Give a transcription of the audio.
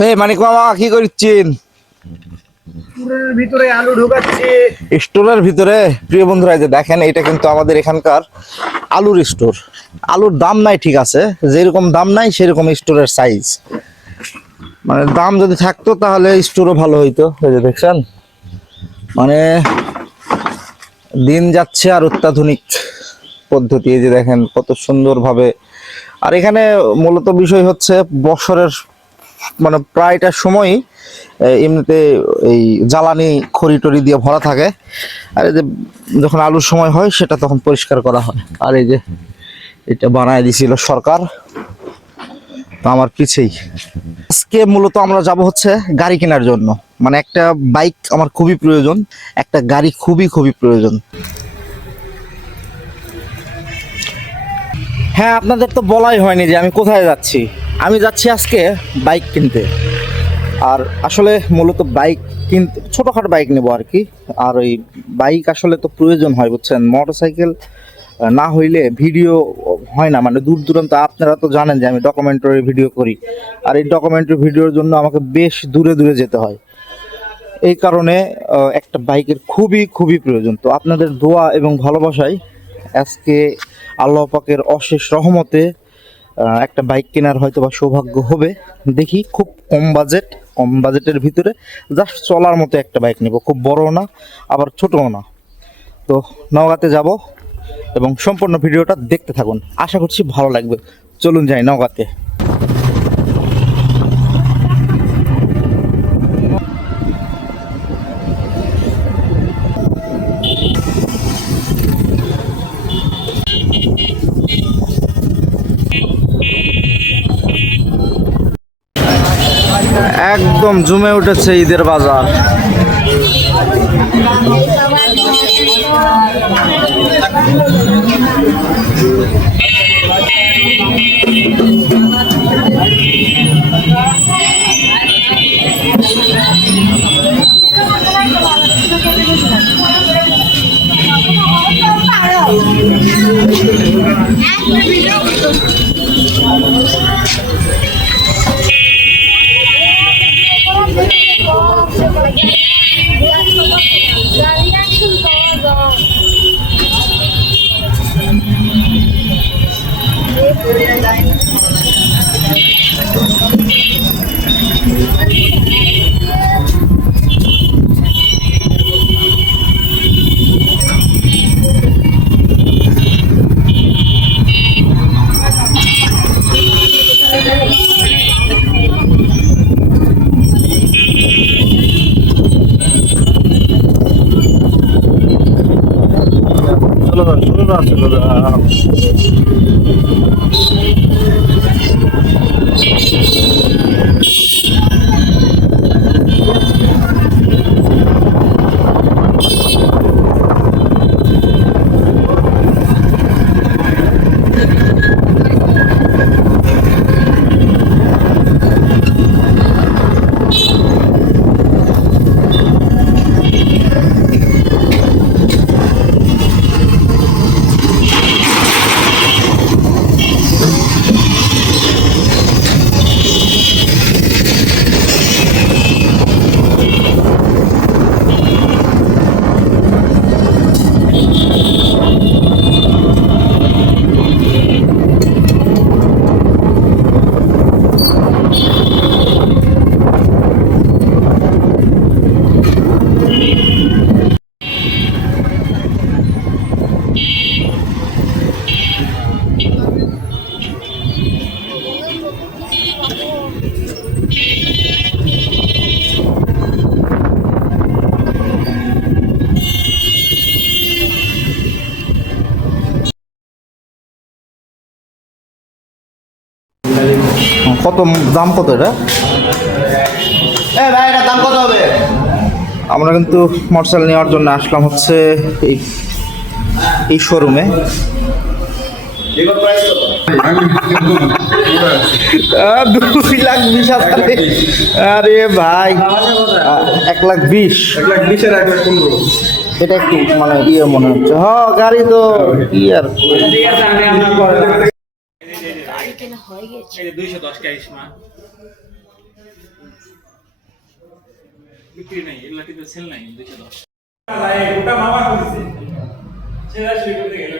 এই মানিক মামা কি করছেন? স্টোরের ভিতরে আলু ঢোকাচ্ছি। স্টোরের ভিতরে? প্রিয় বন্ধুরা, এই যে দেখেন, এটা কিন্তু আমাদের এখানকার আলুর স্টোর। আলুর দাম নাই, ঠিক আছে, যেরকম দাম নাই সেরকম স্টোরের সাইজ। মানে দাম যদি থাকতো তাহলে স্টোরও ভালো হইতো। এই যে দেখছেন, মানে দিন যাচ্ছে আর অত্যাধুনিক পদ্ধতি। এই যে দেখেন কত সুন্দরভাবে। আর এখানে মূলত বিষয় হচ্ছে বছরের মানে প্রায়টা সময়ই এমনিতে এই জ্বালানি খড়ি টড়ি দিয়ে ভরা থাকে। আর এই যে যখন আলুর সময় হয় সেটা তখন পরিষ্কার করা হয়। আর এই যে এটা বানায় দিছিল সরকার, তো আমার পিছেই। আজকে মূলত আমরা যাব হচ্ছে গাড়ি কেনার জন্য। মানে একটা বাইক আমার খুবই প্রয়োজন, একটা গাড়ি খুবই খুবই প্রয়োজন। হ্যাঁ, আপনাদের তো বলাই হয়নি যে আমি কোথায় যাচ্ছি। আমি যাচ্ছি আজকে বাইক কিনতে। আর আসলে মূলত বাইক কিনতে, ছোটোখাটো বাইক নেবো আর কি। আর ওই বাইক আসলে তো প্রয়োজন হয়, বুঝছেন। মোটরসাইকেল না হইলে ভিডিও হয় না, মানে দূর দূরান্ত। আপনারা তো জানেন যে আমি ডকুমেন্টারি ভিডিও করি, আর এই ডকুমেন্টারি ভিডিওর জন্য আমাকে বেশ দূরে দূরে যেতে হয়। এই কারণে একটা বাইকের খুবই খুবই প্রয়োজন। তো আপনাদের দোয়া এবং ভালোবাসায় আজকে আল্লাহ পাকের অশেষ রহমতে একটা বাইক কেনার হয়তো বা সৌভাগ্য হবে। দেখি, খুব কম বাজেটের ভিতরে জাস্ট চলার মতো একটা বাইক নেব। খুব বড়ও না, আবার ছোটও না। তো নওগাঁতে যাব এবং সম্পূর্ণ ভিডিওটা দেখতে থাকুন, আশা করছি ভালো লাগবে। চলুন যাই নওগাঁতে। একদম জমে উঠেছে ঈদের বাজার। কত দাম, কত এটা? ভাই, এটার দাম কত হবে? আমরা কিন্তু মোটরসাইকেল নেওয়ার জন্য আসলাম হচ্ছে এই এই শোরুমে। 2,20,000। আরে ভাই, 1,20,000। 1,20,000 1,15,000। এটা একটু মানে ইয়ে মনে হচ্ছে। হ্যাঁ, গাড়ি তো কি আর। গাড়ি কেনা হয়ে গেছে। 210 ক্যারিশমা। বিক্রি নাই, এগুলা কিন্তু সেল নাই, দেখে দাও। গোটা মামা করেছে, সেটা শুরু করতে গেল।